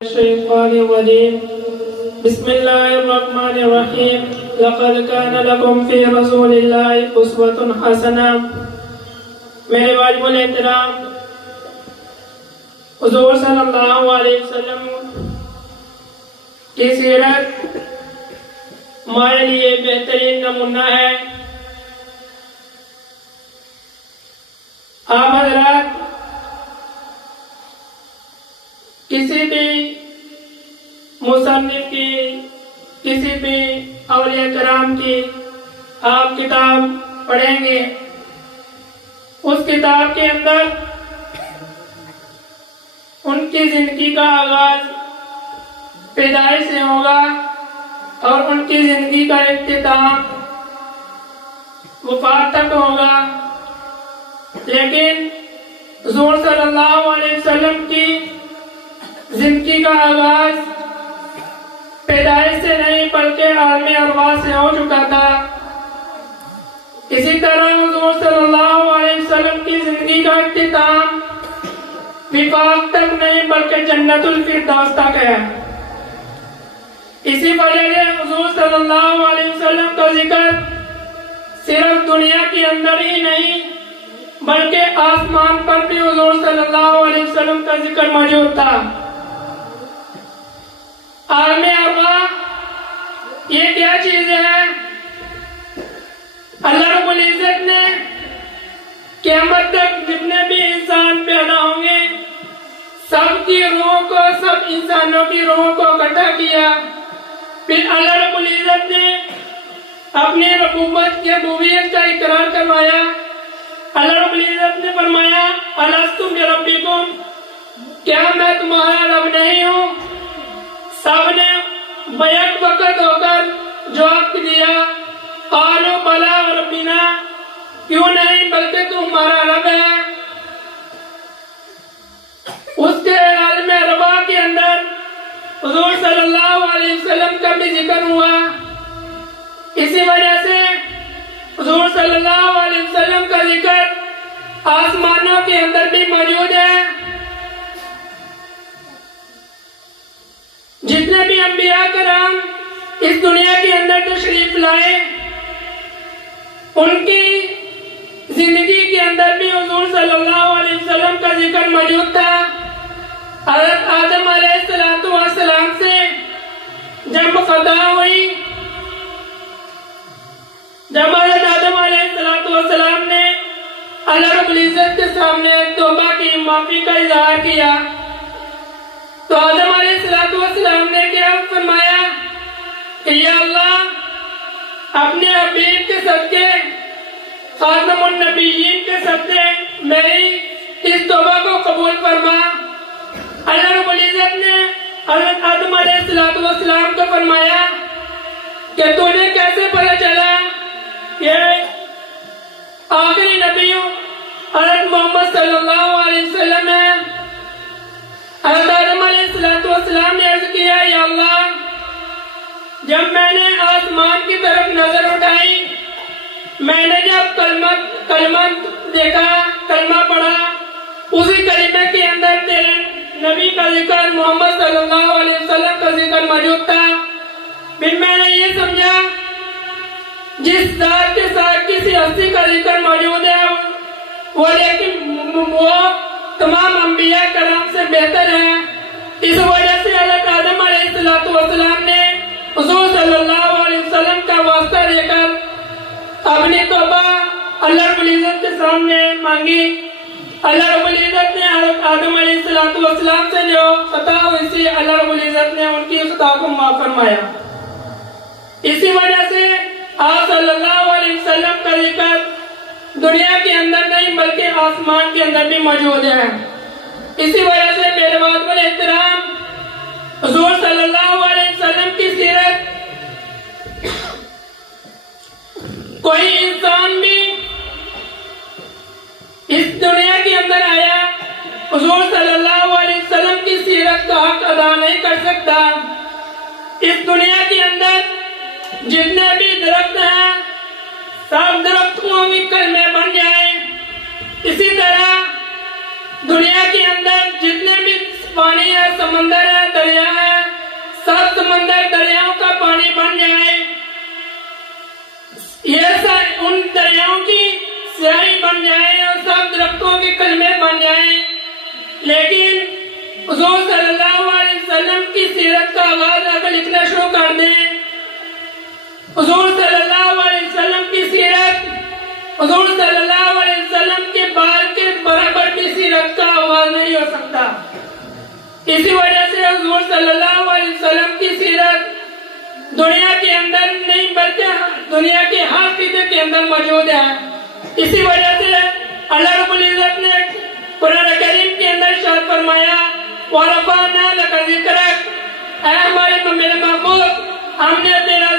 الشيطان الرجيم بسم الله الرحمن الرحيم لقد كان لكم في رسول الله أسوة حسنة میرے واجب الاحترام حضور صلی اللہ علیہ وسلم کی سیرت ہمارے لیے بہترین نمونہ ہے۔ آپ حضرات کسی بھی مصنف کی، کسی بھی اولیاء کرام کی آپ کتاب پڑھیں گے، اس کتاب کے اندر ان کی زندگی کا آغاز پیدائش سے ہوگا اور ان کی زندگی کا اختتام وفات تک ہوگا، لیکن حضور صلی اللہ علیہ وسلم کی زندگی کا آغاز پیدائش سے نہیں بلکہ عالم ارواح سے ہو چکا تھا۔ اسی طرح حضور صلی اللہ علیہ وسلم کی زندگی کا اختتام وفات تک نہیں بلکہ جنت الفردوس تک ہے۔ اسی وجہ سے حضور صلی اللہ علیہ وسلم کا ذکر صرف دنیا کے اندر ہی نہیں بلکہ آسمان پر بھی حضور صلی اللہ علیہ وسلم کا ذکر موجود تھا۔ عالم ارواح یہ کیا چیز ہے؟ اللہ رب العزت نے قیامت تک جتنے بھی انسان پیدا ہوں گے سب کی روحوں کو، سب انسانوں کی روحوں کو اکٹھا کیا، پھر اللہ رب العزت نے اپنی ربوبیت کا اقرار کروایا۔ اللہ رب العزت نے فرمایا الستو بربکم، کیا میں تمہارا رب نہیں ہوں؟ سب نے بیک وقت ہو کر جواب دیا قالوا بلا ربنا، کیوں نہیں بلکہ تو ہمارا رب ہے۔ اس کے عالم ارواح کے اندر حضور صلی اللہ علیہ وسلم کا بھی ذکر ہوا۔ اسی وجہ سے حضور صلی اللہ علیہ وسلم کا ذکر آسمانوں کے اندر بھی موجود ہے۔ جتنے بھی انبیاء کرام اس دنیا کے اندر تشریف لائے ان کی زندگی کے اندر بھی حضور صلی اللہ علیہ وسلم کا ذکر موجود تھا۔ حضرت آدم علیہ السلام سے جب خطا ہوئی، جب حضرت آدم علیہ السلام نے اللہ رب العزت کے سامنے توبہ کی، معافی کا اظہار کیا، تو آدم علیہ السلام نے کیا فرمایا کہ یا اللہ اپنے حبیب کے صدقے، خاتم النبیین کے صدقے میری اس توبہ کو قبول فرما۔ اللہ رب العزت نے حضرت آدم علیہ السلام کو فرمایا کہ تجھے کیسے پتہ چلا کہ آخری نبی حضرت محمد صلی اللہ علیہ وسلم ہے؟ حضرت آدم علیہ السلام نے عرض کیا یا اللہ جب میں نے آسمان کی طرف نظر اٹھائی، میں نے جب کلمہ دیکھا، کلمہ پڑھا، اسی کلمہ کے اندر تیرے نبی کا ذکر، محمد صلی اللہ علیہ وسلم کا ذکر موجود تھا۔ پھر میں نے یہ سمجھا جس ذات کے ساتھ کسی ہستی کا ذکر موجود ہے وہ لیکن وہ تمام انبیاء کرام سے بہتر ہے۔ اس وجہ سے حضرت آدم علیہ السلام نے حضور صلی اللہ علیہ وسلم کا واسطہ دے کر اپنی توبہ اللہ رب العزت کے سامنے مانگی۔ اللہ رب العزت نے حضرت آدم علیہ السلام سے جو خطا ہوئی تھی، اللہ رب العزت نے ان کی خطا کو معاف فرمایا۔ اسی وجہ سے آپ صلی اللہ علیہ وسلم کا ذکر دنیا کے اندر نہیں بلکہ آسمان کے اندر بھی موجود ہے۔ اسی وجہ سے میرے واجب الاحترام حضور صلی اللہ علیہ وسلم کی سیرت کوئی انسان بھی اس دنیا کے اندر آیا حضور صلی اللہ علیہ وسلم کی سیرت کا حق ادا نہیں کر سکتا۔ اس دنیا کے اندر جتنے بھی درخت ہیں سب درختوں کی کلمے بن جائیں، اسی طرح دنیا کے اندر جتنے بھی پانی ہے، سمندر ہے، دریا سمندر دریاؤں کا پانی بن جائے، یہ ان دریاؤں کی سیاہی بن جائے اور سب درختوں کے کلمے بن جائیں، لیکن حضور صلی اللہ علیہ وسلم کی سیرت کا آغاز اگر لکھنا شروع کر دیں، حضور صلی اللہ علیہ وسلم کی سیرت، حضور صلی اللہ علیہ وسلم کے بال کے برابر بھی سیرت کا آغاز نہیں ہو سکتا۔ اسی وجہ سے حضور صلی اللہ علیہ وسلم کی سیرت دنیا کے اندر نہیں بلکہ دنیا کے ہر خطے کے اندر موجود ہے۔ اسی وجہ سے اللہ رب العزت نے قرآن کریم کے اندر ارشاد فرمایا وَرَفَعْنَا لَكَ ذِكْرَكَ، اے ہمارے میرے محبوب، ہم نے تیرا